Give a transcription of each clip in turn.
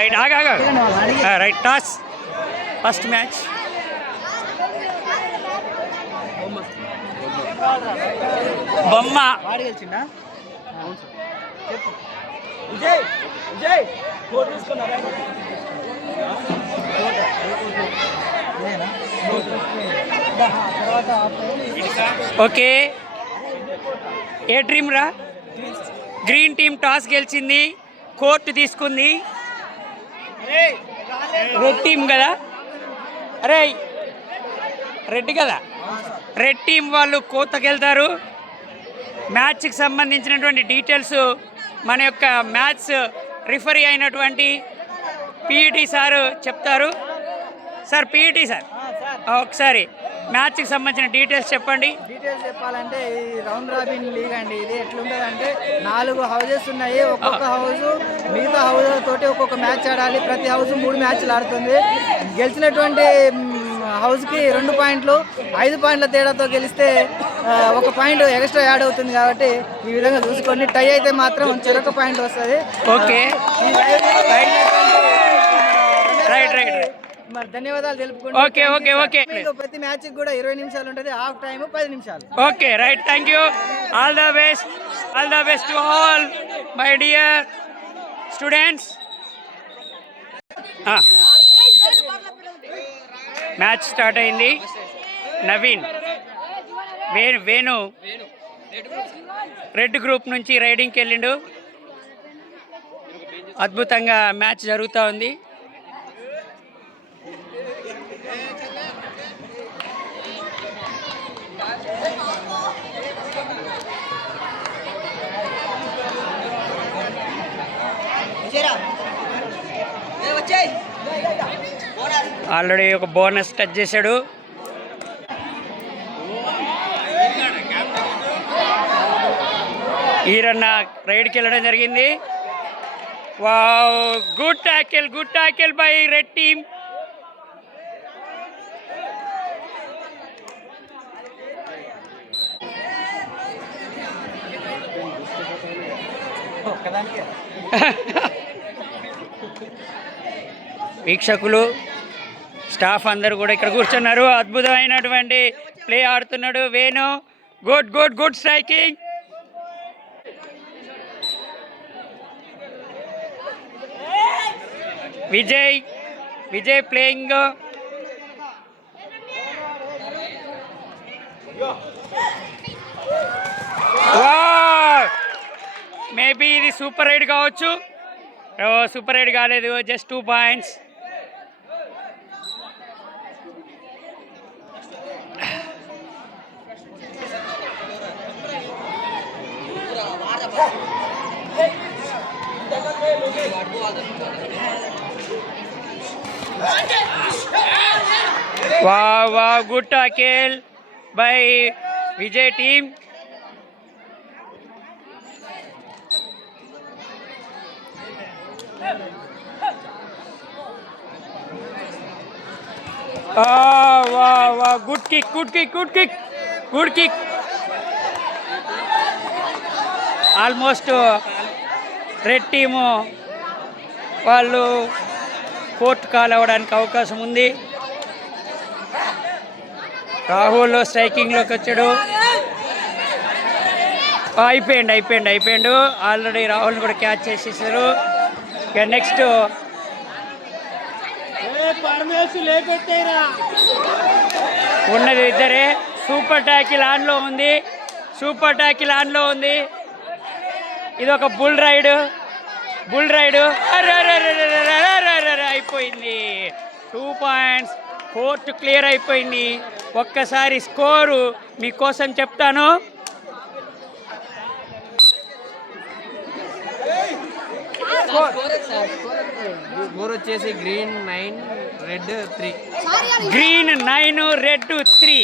Right right toss first match బొమ్మ okay ఏ team రా green team toss గెలిచింది court తీసుకుంది రెడ్ టీమ్ కదా అరే రెడ్ కదా రెడ్ టీం వాళ్ళు కోతకి వెళ్తారు మ్యాచ్కి సంబంధించినటువంటి డీటెయిల్స్ మన యొక్క మ్యాచ్ రిఫరీ అయినటువంటి పిఈటి సారు చెప్తారు సార్ పిఈటి సార్ ఒకసారి మ్యాచ్కి సంబంధించిన డీటెయిల్స్ చెప్పండి డీటెయిల్స్ చెప్పాలంటే ఈ రౌండ్ రాబిన్ లీగ్ అండి ఇది ఎట్లుంటుంది అంటే 4 హౌజెస్ ఉన్నాయి ఒక్కొక్క హౌస్ మిగతా హౌస్ తోటి ఒక్కొక్క మ్యాచ్ ఆడాలి ప్రతి హౌస్ 3 మ్యాచ్లు ఆడుతుంది గెలిచినటువంటి హౌస్కి 2 పాయింట్లు 5 పాయింట్ల తేడాతో గెలిస్తే 1 పాయింట్ ఎక్స్ట్రా యాడ్ అవుతుంది కాబట్టి ఈ విధంగా చూసుకోండి టై అయితే మాత్రం చెరొక పాయింట్ వస్తుంది ఓకే రైట్ రైట్ మరి ధన్యవాదాలు తెలుపుకుంటూ ఓకే ఓకే ఓకే ప్రతి మ్యాచ్ కూడా 20 నిమిషాలు ఉంటుంది హాఫ్ టైం 10 నిమిషాలు okay right thank you all the best to all my dear students match start అయింది నవీన్ వేణు రెడ్ గ్రూప్ నుంచి రైడింగ్కి వెళ్ళిండు అద్భుతంగా మ్యాచ్ జరుగుతూ ఉంది ఆల్రెడీ ఒక బోనస్ టచ్ చేశాడు ఈరన్న రైడ్కి వెళ్ళడం జరిగింది wow good tackle by red team వీక్షకులు స్టాఫ్ అందరూ కూడా ఇక్కడ కూర్చున్నారు అద్భుతమైనటువంటి ప్లే ఆడుతున్నాడు Venu good striking Vijay playing maybe ఇది సూపర్ రైడ్ కావచ్చు సూపర్ రైడ్ కాలేదు just 2 points wow good tackle by Vijay team wow good kick almost red team వాళ్ళు కోర్టు కాల్ అవ్వడానికి అవకాశం ఉంది రాహుల్ స్ట్రైకింగ్లోకి వచ్చాడు అయిపోయిండు ఆల్రెడీ రాహుల్ని కూడా క్యాచ్ చేసేసారు ఇక నెక్స్ట్ ఉన్నది ఇద్దరే సూపర్ టాకిల్ ఆన్లో ఉంది ఇది ఒక బుల్ రైడ్ అయిపోయింది 2 పాయింట్స్ కోర్టు క్లియర్ అయిపోయింది ఒక్కసారి స్కోరు మీకోసం చెప్తాను స్కోర్ వచ్చేసి green 9 red 3 green 9 red 3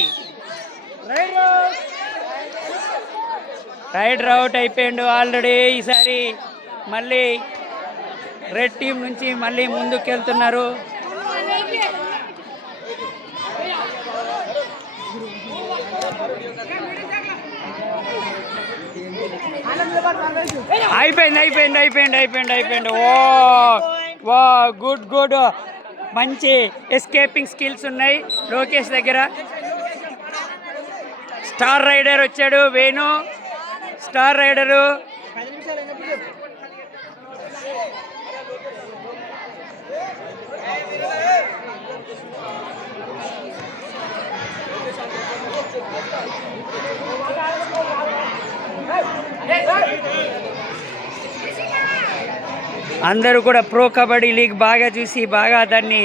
raider out అయిపోయిండు ఆల్రెడీ ఈసారి మళ్ళీ రెడ్ టీం నుంచి మళ్ళీ ముందుకు వెళ్తున్నారు అయిపోయింది ఓ వా గుడ్ గుడ్, మంచి ఎస్కేపింగ్ స్కిల్స్ ఉన్నాయి లోకేష్ దగ్గర. స్టార్ రైడర్ వచ్చాడు వేణు, స్టార్ రైడరు. అందరూ కూడా ప్రో కబడ్డీ లీగ్ బాగా చూసి బాగా దాన్ని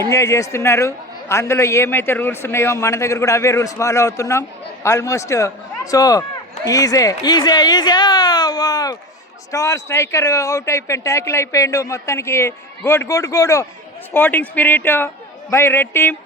ఎంజాయ్ చేస్తున్నారు. అందులో ఏమైతే రూల్స్ ఉన్నాయో మన దగ్గర కూడా అవే రూల్స్ ఫాలో అవుతున్నాం almost. So easy easy easy. Star striker out అయిపోయింది, ట్యాకిల్ అయిపోయిండు మొత్తానికి. Good good good sporting spirit by red team.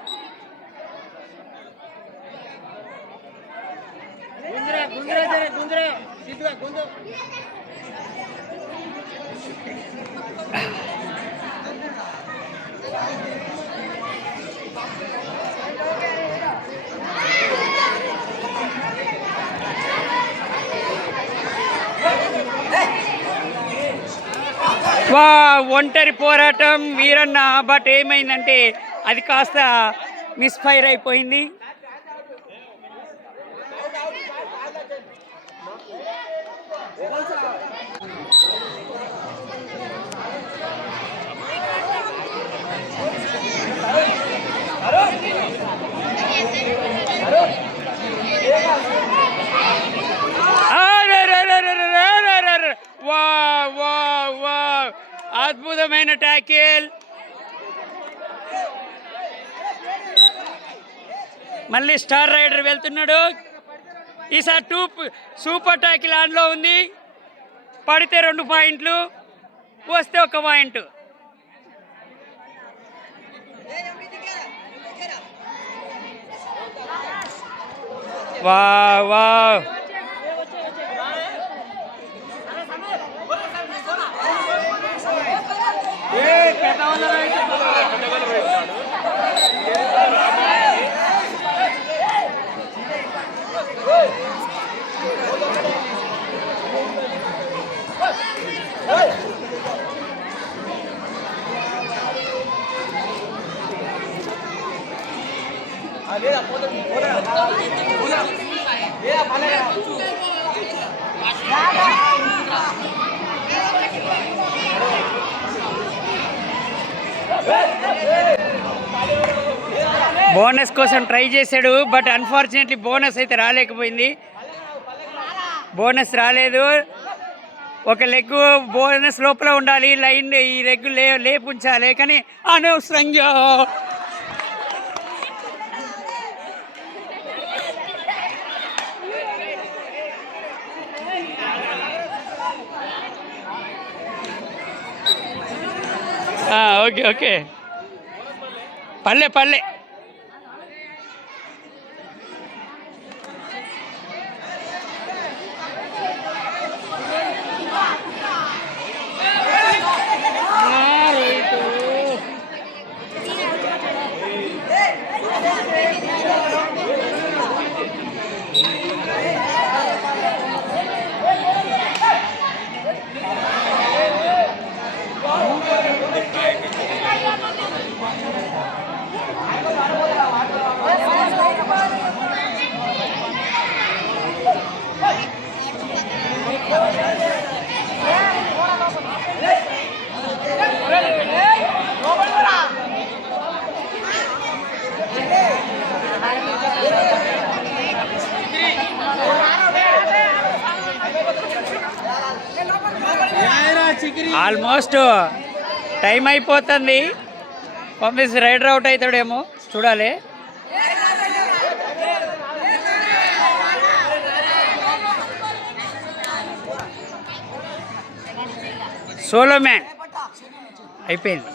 ఒంటరి పోరాటం వీరన్న, బట్ ఏమైందంటే అది కాస్త మిస్ఫైర్ అయిపోయింది. అద్భుతమైన ట్యాకిల్. మళ్ళీ స్టార్ రైడర్ వెళ్తున్నాడు. ఈసారి సూపర్ ట్యాకిల్ ఆన్లో ఉంది. పడితే 2 పాయింట్లు, వస్తే 1 పాయింట్. వా వా బోనస్ కోసం ట్రై చేశాడు, బట్ అన్ఫార్చునేట్లీ బోనస్ అయితే రాలేకపోయింది. బోనస్ రాలేదు. ఒక లెగ్ బోనస్ లోపల ఉండాలి, లైన్ ఈ లెగ్ లేపుంచాలి, కానీ అనవసరంగా ఓకే ఓకే పల్లె పల్లె. ఆల్మోస్ట్ టైం అయిపోతుంది. పంపిస్తే రైడర్ అవుట్ అవుతాడేమో చూడాలి. సోలో మ్యాన్ అయిపోయింది.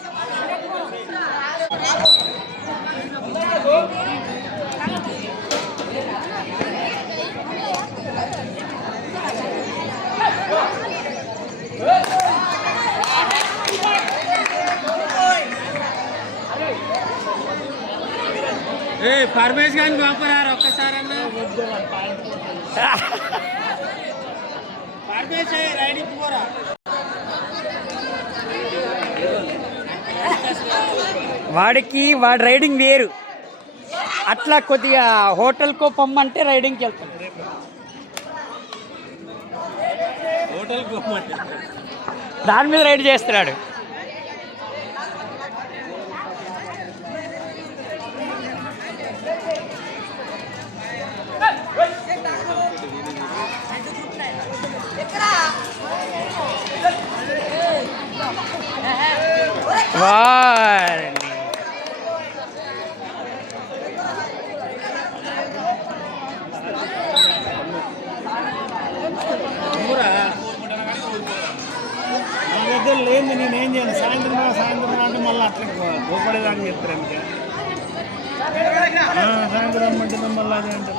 పరమేష్ గారిని పంపరారు ఒక్కసారన్నా. పరమేష్ రైడింగ్ పోరా. వాడి రైడింగ్ వేరు. అట్లా కొద్దిగా హోటల్కో పొమ్మంటే రైడింగ్కి వెళ్తాం. దాని మీద రైడ్ చేస్తున్నాడు. వారిని లేదు, నేనేం చేయను. సాయంత్రం అంటే మళ్ళీ అట్లా గోపడేదాన్ని చెప్తారు. అంతే సాయంత్రం అంటే మళ్ళీ అదే అంటే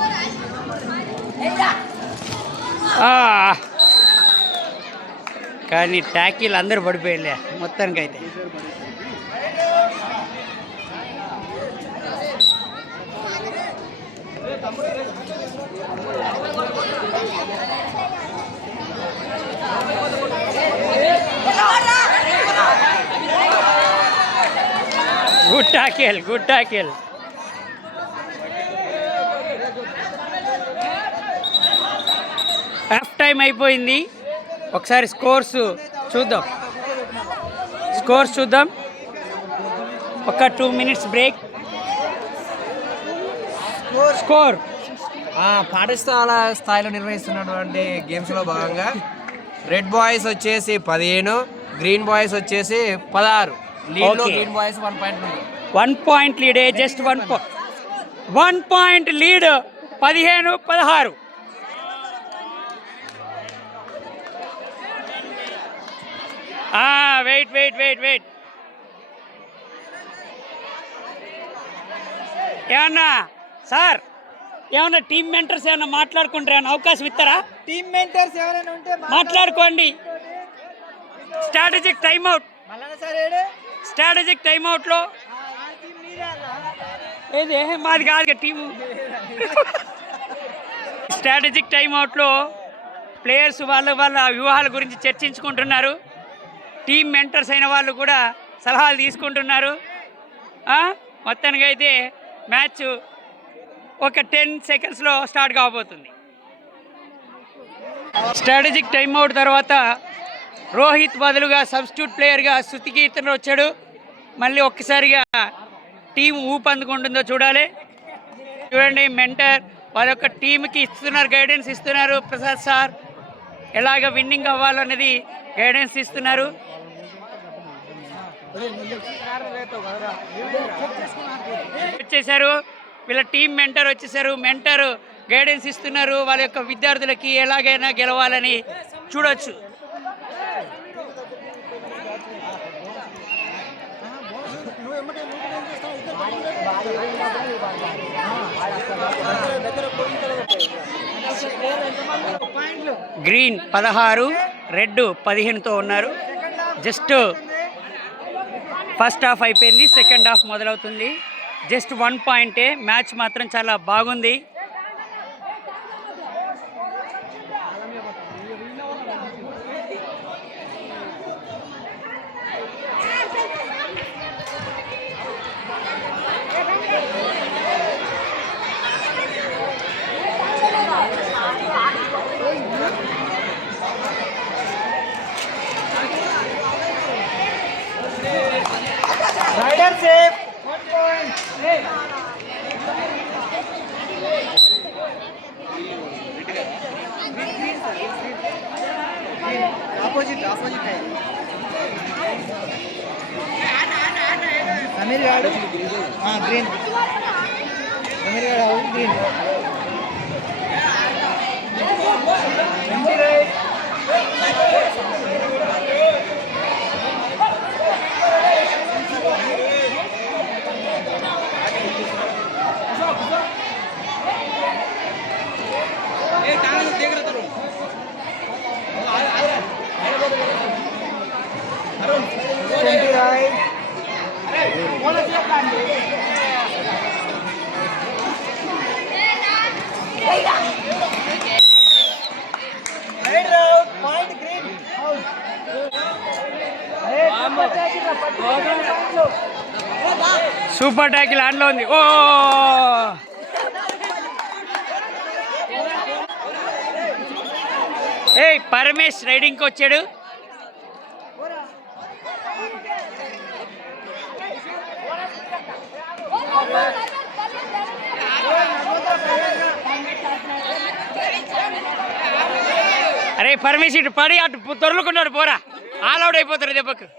కానీ ట్యాకీలు అందరూ పడిపోయలే మొత్తానికైతే. Good tackle. హాఫ్ టైం అయిపోయింది. ఒకసారి స్కోర్స్ చూద్దాం. ఒక 2 minutes బ్రేక్. స్కోర్ పాఠశాల స్థాయిలో నిర్వహిస్తున్నటువంటి గేమ్స్లో భాగంగా రెడ్ బాయ్స్ వచ్చేసి 15, గ్రీన్ బాయ్స్ వచ్చేసి 16. లీడ్లో గ్రీన్ బాయ్స్ 1 point. 1 point లీడే. Just 1 point lead. 15-16. వెయిట్. ఏమన్నా సార్, ఏమన్నా టీమ్ మెంటర్స్ ఏమన్నా మాట్లాడుకుంటారా? అవకాశం ఇస్తారా? టీమ్ మెంటర్స్ ఎవరైనా ఉంటే మాట్లాడుకోండి. స్ట్రాటజిక్ టైమ్అవుట్లో ఏది మాది కాదు టీము. స్ట్రాటజిక్ టైమ్అవుట్లో ప్లేయర్స్ వాళ్ళ వ్యూహాల గురించి చర్చించుకుంటున్నారు. టీమ్ మెంటర్స్ అయిన వాళ్ళు కూడా సలహాలు తీసుకుంటున్నారు. మొత్తానికైతే మ్యాచ్ ఒక 10 secondsలో స్టార్ట్ కాబోతుంది. స్ట్రాటజిక్ టైమ్అవుట్ తర్వాత రోహిత్ బదులుగా సబ్స్టిట్యూట్ ప్లేయర్గా శృతికీర్తన వచ్చాడు. మళ్ళీ ఒక్కసారిగా టీం ఊపందుకుంటుందో చూడాలి. చూడండి, మెంటర్ వాళ్ళ యొక్క టీంకి గైడెన్స్ ఇస్తున్నారు. ప్రసాద్ సార్ ఎలాగ విన్నింగ్ అవ్వాలనేది గైడెన్స్ ఇస్తున్నారు. వచ్చేసారు వీళ్ళ టీం మెంటర్ వచ్చేసారు. మెంటర్ గైడెన్స్ ఇస్తున్నారు వాళ్ళ యొక్క విద్యార్థులకి ఎలాగైనా గెలవాలని. చూడొచ్చు. గ్రీన్ 16, రెడ్ 15తో ఉన్నారు. జస్ట్ ఫస్ట్ హాఫ్ అయిపోయింది, సెకండ్ హాఫ్ మొదలవుతుంది. Just 1 point. మ్యాచ్ మాత్రం చాలా బాగుంది. Raider safe 1 point. Opposite Amir గాడు గ్రీన్. అమీర్ గాడు green. Point green. Out. Super tackle ఆన్లో ఉంది. ఓ ఏ పరమేష్ రైడింగ్కి వచ్చాడు. అరే పరమేష్ ఇటు పడి అటు తొరలుకున్నాడు, పోరా ఆల్ అవుట్ అయిపోతారు దెబ్బకు.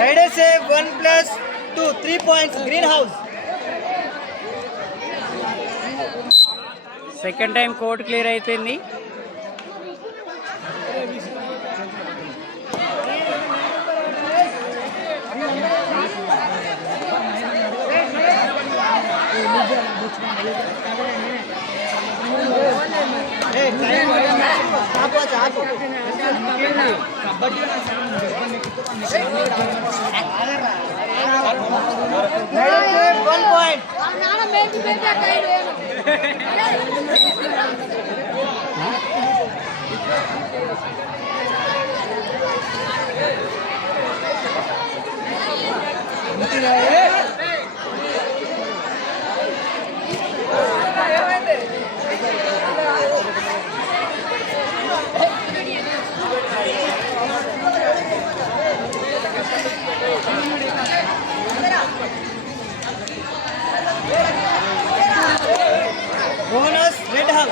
Riders say 1+2 3 points greenhouse. Second time court clear అయిపోయింది. One point. Bonus red hug.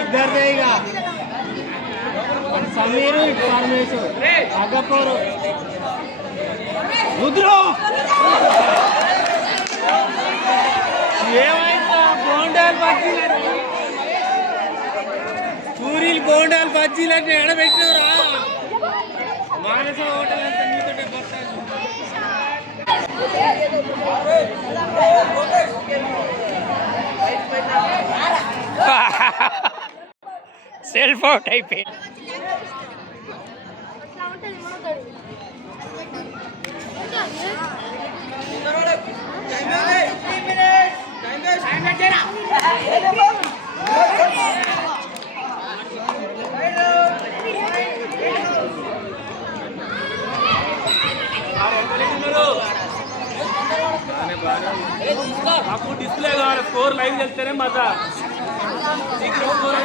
ఇద్దరిదేగా సమీరు పరమేశు అగ్గపోరు రుద్రు ఏమైందా బోండాలు బజ్జీలని పూరీలు బోండాలు బజ్జీలని ఎడబెట్టినరా మానస హోటల్ అంతా నీతోటే సెల్ఫ్ అవుట్ అయిపోయి మాకు డిస్ప్లే కావాలి, స్కోర్ లైవ్ చేస్తేనే మజా. సీక్రెట్ స్కోర్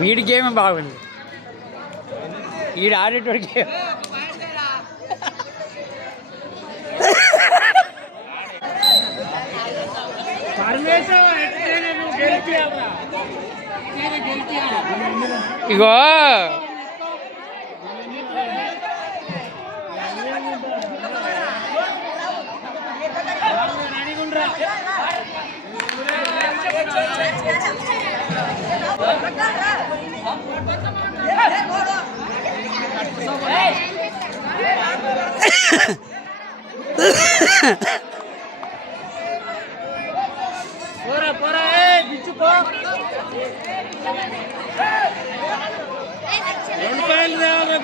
వీడి గేమ్ బాగుంది, వీడు ఆడేటోడి గేమ్. ఇగో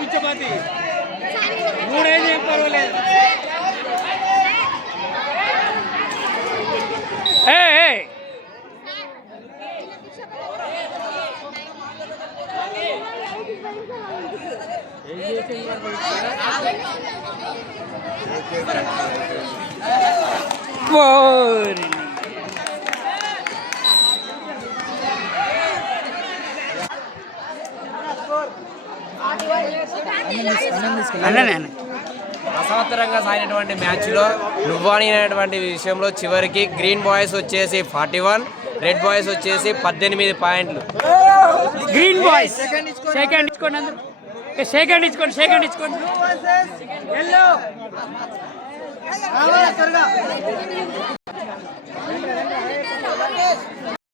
బిచ్చపాతి 3 ఏం పర్వాలేదు. అసమర్థంగా సాగినటువంటి మ్యాచ్లో నువ్వానినటువంటి విషయంలో చివరికి గ్రీన్ బాయ్స్ వచ్చేసి 41, రెడ్ బాయ్స్ వచ్చేసి 18 పాయింట్లు. గ్రీన్ బాయ్స్ సెకండ్ ఇచ్చుకోండి, అందరూ సెకండ్ ఇచ్చుకోండి.